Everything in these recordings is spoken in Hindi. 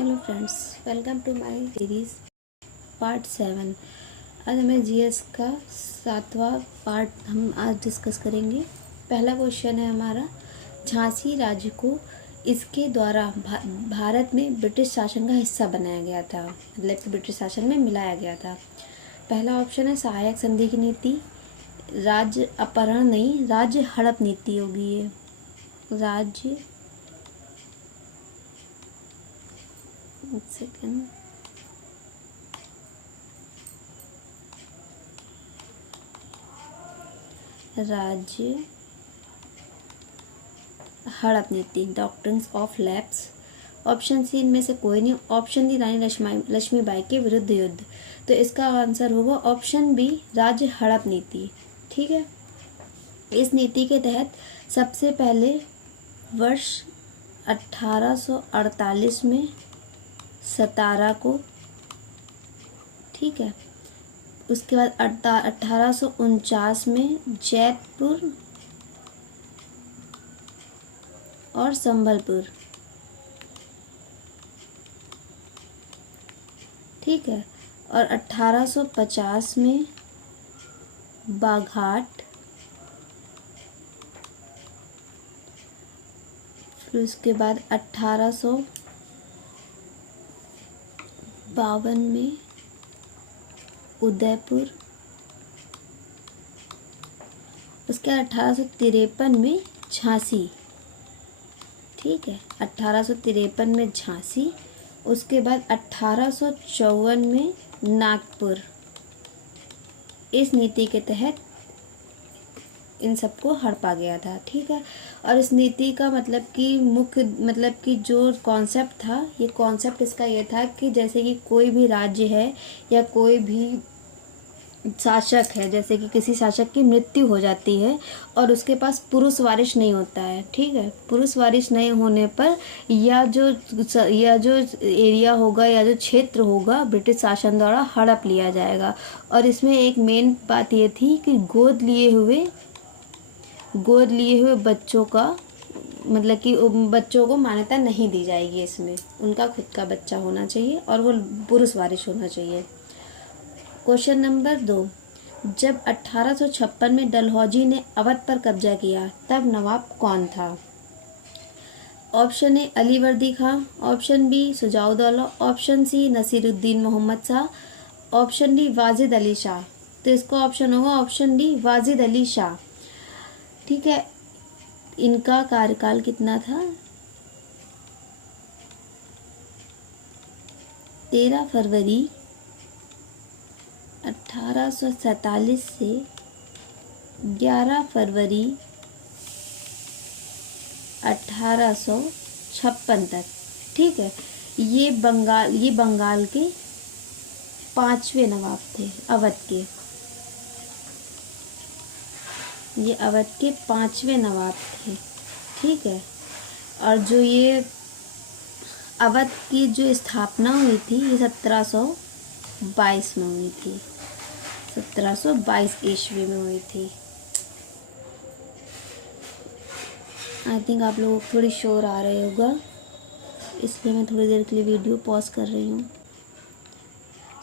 Hello friends, welcome to my series part 7। आज हमें जीएस का 7वां पार्ट हम आज डिस्कस करेंगे। पहला क्वेश्चन है हमारा, झांसी राज्य को इसके द्वारा भारत में ब्रिटिश शासन का हिस्सा बनाया गया था, मतलब कि ब्रिटिश शासन में मिलाया गया था। पहला ऑप्शन है सहायक संधि की नीति, राज्य अपहरण नहीं, राज्य हड़प नीति होगी ये। राज्य सेकेंड राज्य हड़प नीति, doctrines of lapse. Option C इनमें से कोई नहीं। ऑप्शन डी रानी लक्ष्मीबाई के विरुद्ध युद्ध। तो इसका आंसर होगा ऑप्शन बी, राज्य हड़प नीति। ठीक है। इस नीति के तहत सबसे पहले वर्ष 1848 में सतारा को, ठीक है, उसके बाद 1849 में जयपुर और संबलपुर, ठीक है, और 1850 में बाघाट, फिर उसके बाद 1852 में उदयपुर, उसके बाद 1853 में झांसी, ठीक है, 1853 में झांसी। उसके बाद 1854 में नागपुर। इस नीति के तहत इन सबको हड़पा गया था, ठीक है। और इस नीति का मतलब कि मुख्य मतलब कि जो कॉन्सेप्ट था, ये कॉन्सेप्ट इसका ये था कि जैसे कि कोई भी राज्य है या कोई भी शासक है, जैसे कि किसी शासक की मृत्यु हो जाती है और उसके पास पुरुष वारिस नहीं होता है, ठीक है, पुरुष वारिस नहीं होने पर यह जो एरिया होगा या जो क्षेत्र होगा ब्रिटिश शासन द्वारा हड़प लिया जाएगा। और इसमें एक मेन बात ये थी कि गोद लिए हुए बच्चों का मतलब कि बच्चों को मान्यता नहीं दी जाएगी। इसमें उनका खुद का बच्चा होना चाहिए और वो पुरुष वारिस होना चाहिए। क्वेश्चन नंबर 2, जब 1856 में डलहौजी ने अवध पर कब्जा किया तब नवाब कौन था? Option A Alivardi Khan, option B Shujauddaula, option C Nasiruddin Mohammad Shah, option D Wajid Ali Shah. तो इसका ऑप्शन होगा ऑप्शन डी, वाजिद अली शाह, ठीक है। इनका कार्यकाल कितना था? 13 फरवरी 1847 से 11 फरवरी 1856 तक, ठीक है। ये बंगाल के 5वें नवाब थे, अवध के। ये अवध के 5वें नवाब थे, ठीक है। और जो ये अवध की जो स्थापना हुई थी ये 1722 में हुई थी, 1722 ईस्वी में हुई थी। आई थिंक आप लोगों को थोड़ी शोर आ रही होगा, इसलिए मैं थोड़ी देर के लिए वीडियो पॉज कर रही हूँ।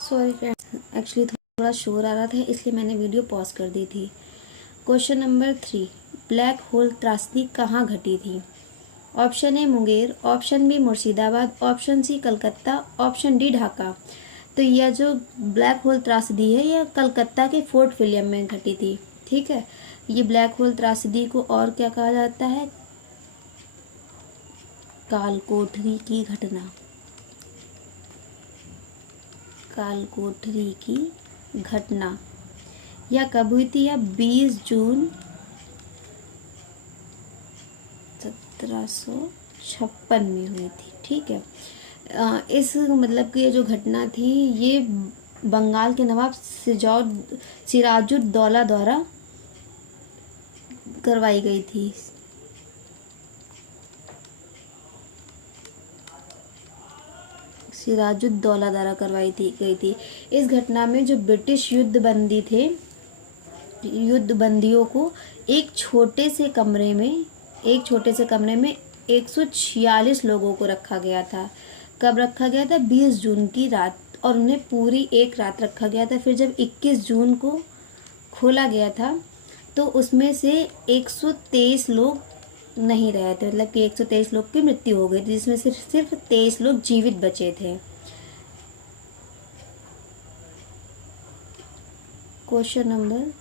सॉरी फ्रेंड्स, एक्चुअली थोड़ा शोर आ रहा था इसलिए मैंने वीडियो पॉज कर दी थी। क्वेश्चन नंबर 3, ब्लैक होल त्रासदी कहाँ घटी थी? Option A Munger, option B Murshidabad, option C Calcutta, option D Dhaka. तो यह जो ब्लैक होल त्रासदी है यह कलकत्ता के फोर्ट विलियम में घटी थी, ठीक है। ये ब्लैक होल त्रासदी को और क्या कहा जाता है? कालकोठरी की घटना, कालकोठरी की घटना। यह कब हुई थी? यह 20 जून 1756 में हुई थी, ठीक है। इस मतलब कि ये जो घटना थी ये बंगाल के नवाब सिराजुद्दौला द्वारा करवाई गई थी। सिराजुद्दौला द्वारा करवाई गई थी। इस घटना में जो ब्रिटिश युद्धबंदी थे, युद्धबंदियों को एक छोटे से कमरे में 146 लोगों को रखा गया था। कब रखा गया था? 20 जून की रात, और उन्हें पूरी एक रात रखा गया था। फिर जब 21 जून को खोला गया था तो उसमें से 123 लोग नहीं रहे थे, मतलब कि 123 लोग की मृत्यु हो गई थी, जिसमें सिर्फ 23 लोग जीवित बचे थे। क्वेश्चन नंबर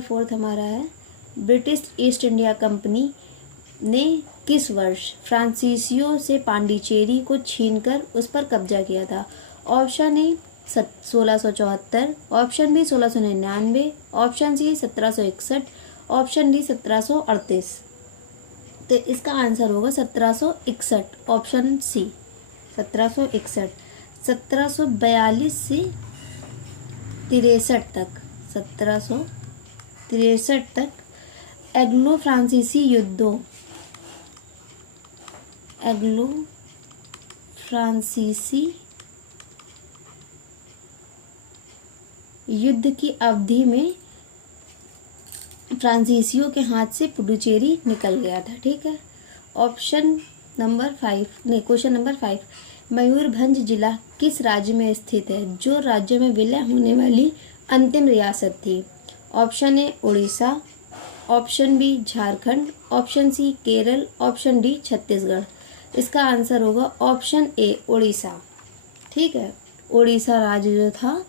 फोर्थ हमारा है, ब्रिटिश ईस्ट इंडिया कंपनी ने किस वर्ष फ्रांसीसियों से पांडिचेरी को छीनकर उस पर कब्जा किया था? Option A 1674, option B 1699, option C 1761, option D 1738। तो इसका आंसर होगा 1761, ऑप्शन सी 1761। 1742 से 63 तक, 1763 तक एंग्लो फ्रांसीसी युद्ध की अवधि में फ्रांसीसियों के हाथ से पुडुचेरी निकल गया था। ठीक है। क्वेश्चन नंबर 5, मयूरभंज जिला किस राज्य में स्थित है, जो राज्य में विलय होने वाली अंतिम रियासत थी? Option A Orissa, option B Jharkhand, option C Kerala, option D Chhattisgarh. इसका आंसर होगा ऑप्शन ए उड़ीसा। ठीक है, उड़ीसा राज्य जो था,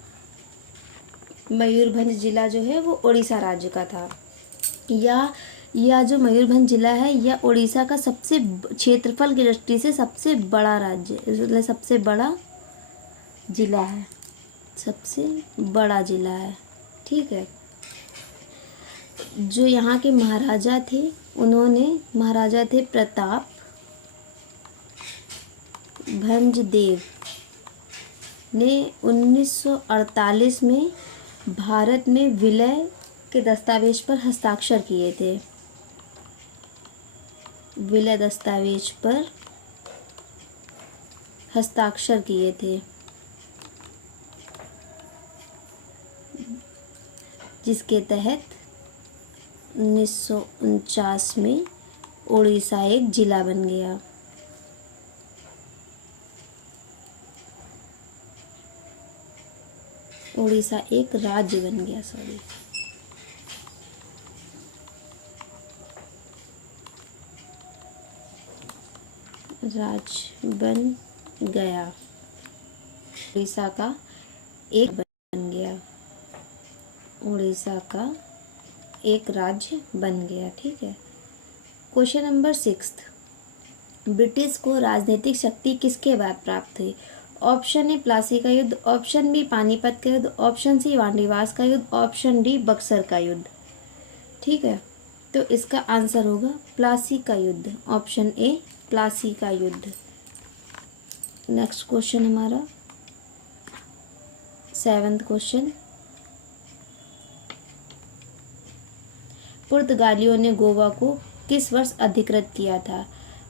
मयूरभंज जिला जो है वो उड़ीसा राज्य का था। या जो मयूरभंज जिला है यह उड़ीसा का सबसे क्षेत्रफल की दृष्टि से सबसे बड़ा राज्य, मतलब सबसे बड़ा जिला है, सबसे बड़ा जिला है। ठीक है। जो यहाँ के महाराजा थे, महाराजा थे प्रताप भंजदेव ने 1948 में भारत में विलय के दस्तावेज पर हस्ताक्षर किए थे। विलय दस्तावेज पर हस्ताक्षर किए थे, जिसके तहत 1949 में उड़ीसा एक जिला बन गया। उड़ीसा एक राज्य बन गया, राज्य बन गया। उड़ीसा का एक बन गया, उड़ीसा का एक राज्य बन गया। ठीक है। क्वेश्चन नंबर 6, ब्रिटिश को राजनीतिक शक्ति किसके बाद प्राप्त हुई? ऑप्शन ए प्लासी का युद्ध, ऑप्शन बी पानीपत का युद्ध, ऑप्शन सी वांडीवास का युद्ध, ऑप्शन डी बक्सर का युद्ध। ठीक है, तो इसका आंसर होगा प्लासी का युद्ध, ऑप्शन ए प्लासी का युद्ध। नेक्स्ट क्वेश्चन हमारा 7वां क्वेश्चन, पुर्तगालियों ने गोवा को किस वर्ष अधिकृत किया था?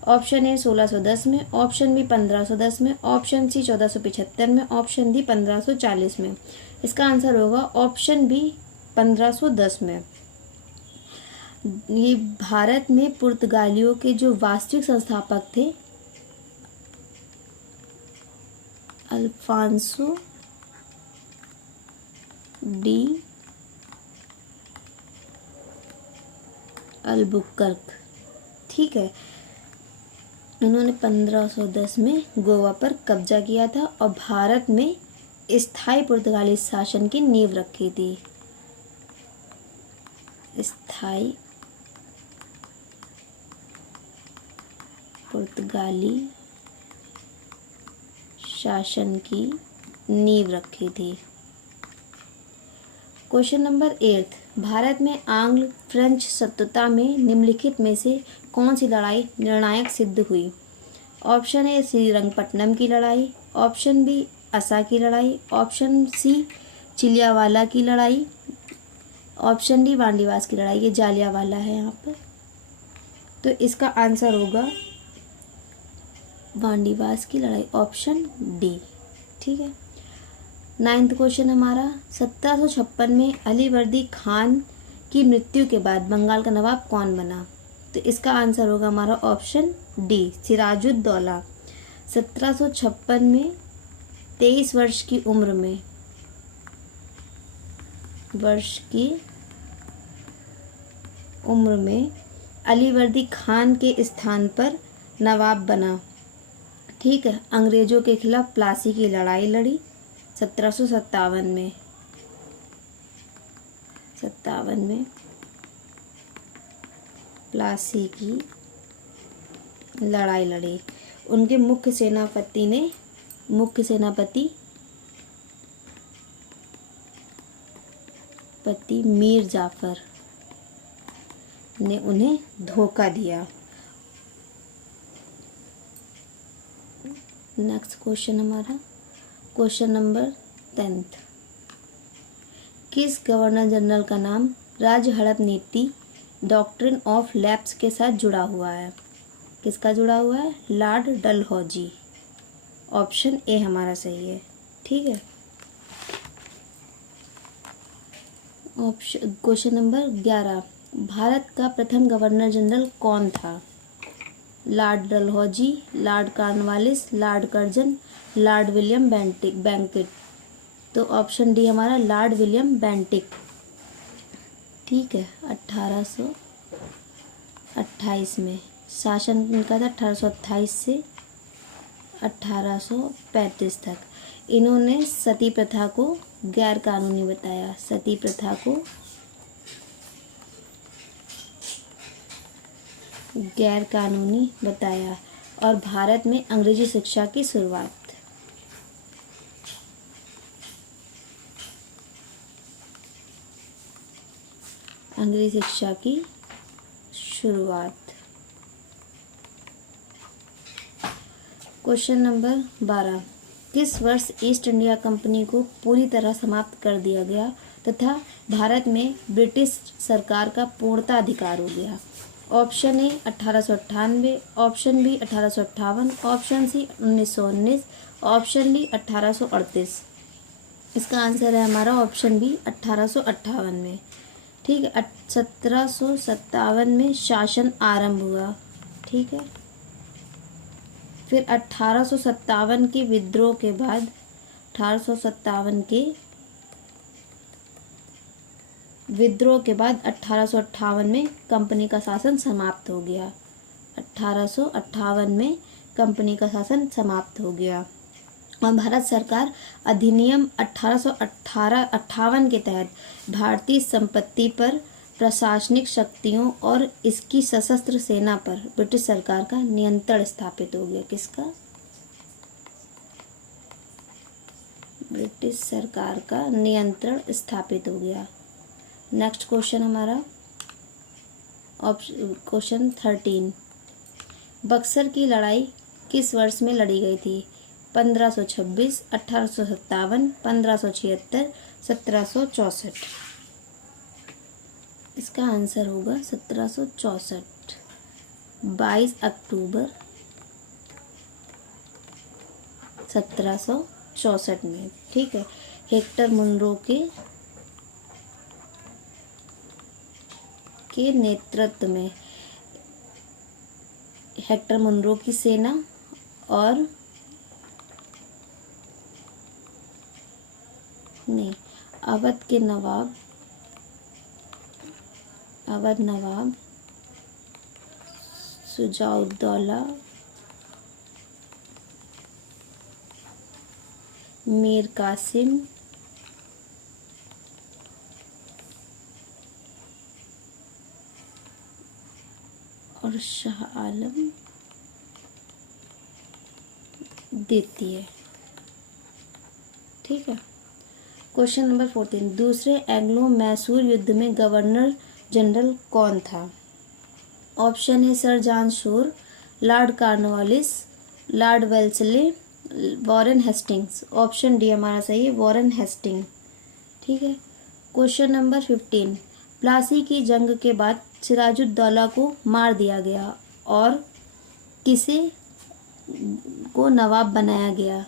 ऑप्शन ए 1610 में, ऑप्शन बी 1510 में, ऑप्शन सी 1475 में, ऑप्शन डी 1540 में। इसका आंसर होगा ऑप्शन बी 1510 में। ये भारत में पुर्तगालियों के जो वास्तविक संस्थापक थे अल्फांसो डी अल्बुकर्क। ठीक है, इन्होंने 1510 में गोवा पर कब्जा किया था और भारत में स्थायी पुर्तगाली शासन की नींव रखी थी। स्थायी पुर्तगाली शासन की नींव रखी थी। क्वेश्चन नंबर 8, भारत में आंग्ल फ्रेंच शत्रुता में निम्नलिखित में से कौन सी लड़ाई निर्णायक सिद्ध हुई? ऑप्शन ए श्रीरंगपट्टनम की लड़ाई, ऑप्शन बी असा की लड़ाई, ऑप्शन सी चिलियावाला की लड़ाई, ऑप्शन डी वांडीवास की लड़ाई। ये जालियावाला है यहाँ पर, तो इसका आंसर होगा वांडीवास की लड़ाई, ऑप्शन डी। ठीक है। 9वां क्वेश्चन हमारा, 1756 में अलीवर्दी खान की मृत्यु के बाद बंगाल का नवाब कौन बना? तो इसका आंसर होगा हमारा ऑप्शन डी, सिराजुद्दौला। 1756 में 23 वर्ष की उम्र में अलीवर्दी खान के स्थान पर नवाब बना। ठीक है, अंग्रेजों के खिलाफ प्लासी की लड़ाई लड़ी 1757 में। प्लासी की लड़ाई लड़ी। उनके मुख्य सेनापति मीर जाफर ने उन्हें धोखा दिया। नेक्स्ट क्वेश्चन हमारा क्वेश्चन नंबर 10। किस गवर्नर जनरल का नाम राज्य हड़प नीति डॉक्ट्रिन ऑफ लैप्स के साथ जुड़ा हुआ है? किसका जुड़ा हुआ है? लॉर्ड डलहौजी। ऑप्शन ए हमारा सही है। ठीक है, ऑप्शन क्वेश्चन नंबर 11। भारत का प्रथम गवर्नर जनरल कौन था? Lord Dalhousie, Lord Cornwallis, Lord Curzon, Lord William Bentinck. तो ऑप्शन डी हमारा लॉर्ड विलियम बेंटिक। ठीक है, 1828 में शासन इनका था, 1828 से 1835 तक। इन्होंने सती प्रथा को गैर कानूनी बताया। सती प्रथा को गैर कानूनी बताया और भारत में अंग्रेजी शिक्षा की शुरुआत। अंग्रेजी शिक्षा की शुरुआत। Question number 12। किस वर्ष ईस्ट इंडिया कंपनी को पूरी तरह समाप्त कर दिया गया तथा भारत में ब्रिटिश सरकार का पूर्णतः अधिकार हो गया? Option A 1898, option B 1858, option C 1919, option D 1838। इसका आंसर है हमारा ऑप्शन बी 1858 में। ठीक है, 1757 में शासन आरंभ हुआ। ठीक है, फिर 1857 के विद्रोह के बाद 1858 में कंपनी का शासन समाप्त हो गया। 1858 में कंपनी का शासन समाप्त हो गया और भारत सरकार अधिनियम 1858 के तहत भारतीय संपत्ति पर, प्रशासनिक शक्तियों और इसकी सशस्त्र सेना पर ब्रिटिश सरकार का नियंत्रण स्थापित हो गया। किसका? ब्रिटिश सरकार का नियंत्रण स्थापित हो गया। नेक्स्ट क्वेश्चन हमारा क्वेश्चन 13। बक्सर की लड़ाई किस वर्ष में लड़ी गई थी? 1526, 1857, 1576, 1764। इसका आंसर होगा 1764। 22 अक्टूबर 1764 में। ठीक है, हेक्टर मुनरो के नेतृत्व में हेक्टर मुनरो की सेना और अवध नवाब शुजाउद्दौला, मीर कासिम और शाह आलम देती है। ठीक है, क्वेश्चन नंबर 14। दूसरे एंग्लो मैसूर युद्ध में गवर्नर जनरल कौन था? ऑप्शन है sir John Shore, Lord Cornwallis, Lord Wellesley, Warren Hastings. Option D हमारा सही है, वॉरेन हेस्टिंग। ठीक है, क्वेश्चन नंबर 15। प्लासी की जंग के बाद सिराजुद्दौला को मार दिया गया और किसे को नवाब बनाया गया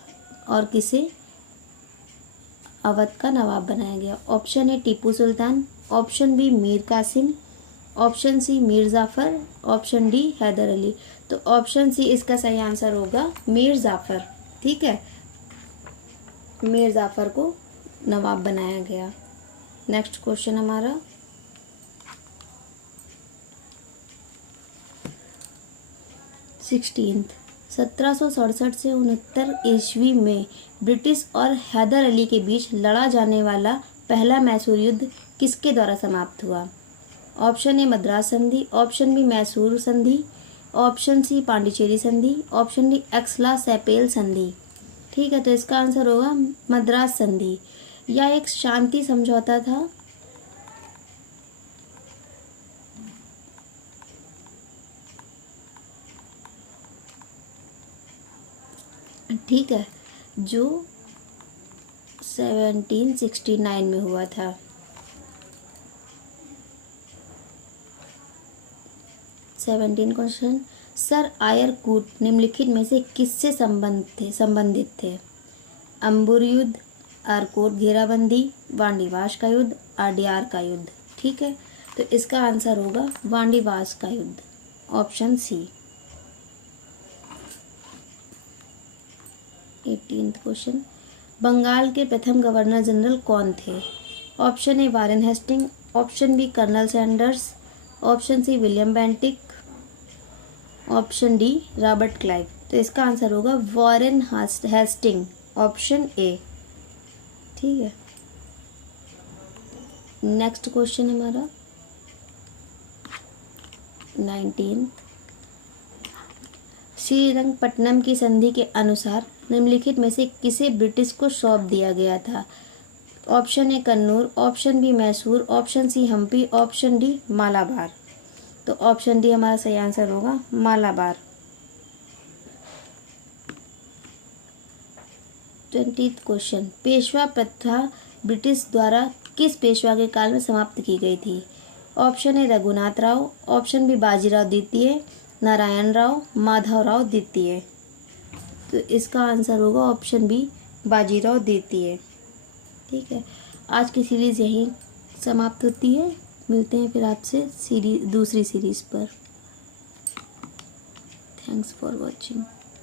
और किसे अवध का नवाब बनाया गया? Option A Tipu Sultan, option B Mir Qasim, option C Mir Jafar, option D Haider Ali. तो ऑप्शन सी इसका सही आंसर होगा मीर जाफ़र। ठीक है, मीर जाफ़र को नवाब बनाया गया। नेक्स्ट क्वेश्चन हमारा 16। 1767 से 69 ईस्वी में ब्रिटिश और हैदर अली के बीच लड़ा जाने वाला पहला मैसूर युद्ध किसके द्वारा समाप्त हुआ? ऑप्शन ए मद्रास संधि, ऑप्शन बी मैसूर संधि, ऑप्शन सी पांडिचेरी संधि, ऑप्शन डी एक्सला सैपेल संधि। ठीक है, तो इसका आंसर होगा मद्रास संधि। यह एक शांति समझौता था ठीक है, जो 1769 में हुआ था। क्वेश्चन, सर आयर कूट निम्नलिखित में से किससे संबंधित थे? अंबुर युद्ध, आरकोट घेराबंदी, वांडीवाश का युद्ध, आडियार का युद्ध। ठीक है, तो इसका आंसर होगा वांडीवाश का युद्ध, ऑप्शन सी। 18 क्वेश्चन, बंगाल के प्रथम गवर्नर जनरल कौन थे? Option A Warren Hasting, option B colonel Sanders, option C William Bentinck, option D Robert Clive. तो इसका आंसर होगा वारेन हेस्टिंग, ऑप्शन ए। ठीक है, नेक्स्ट क्वेश्चन हमारा 19। श्रीरंगपट्टनम की संधि के अनुसार निम्नलिखित में से किसे ब्रिटिश को सौंप दिया गया था? Option A Kannur, option B Mysore, option C Hampi, option D Malabar. तो ऑप्शन डी हमारा सही आंसर होगा मालाबार। 20 क्वेश्चन, पेशवा प्रथा ब्रिटिश द्वारा किस पेशवा के काल में समाप्त की गई थी? Option A Raghunath Rao, option B Bajirao द्वितीय, नारायण राव, माधवराव द्वितीय। तो इसका आंसर होगा ऑप्शन बी बाजीराव द्वितीय। ठीक है, आज की सीरीज़ यहीं समाप्त होती है। मिलते हैं फिर आपसे दूसरी सीरीज़ पर। Thanks for watching.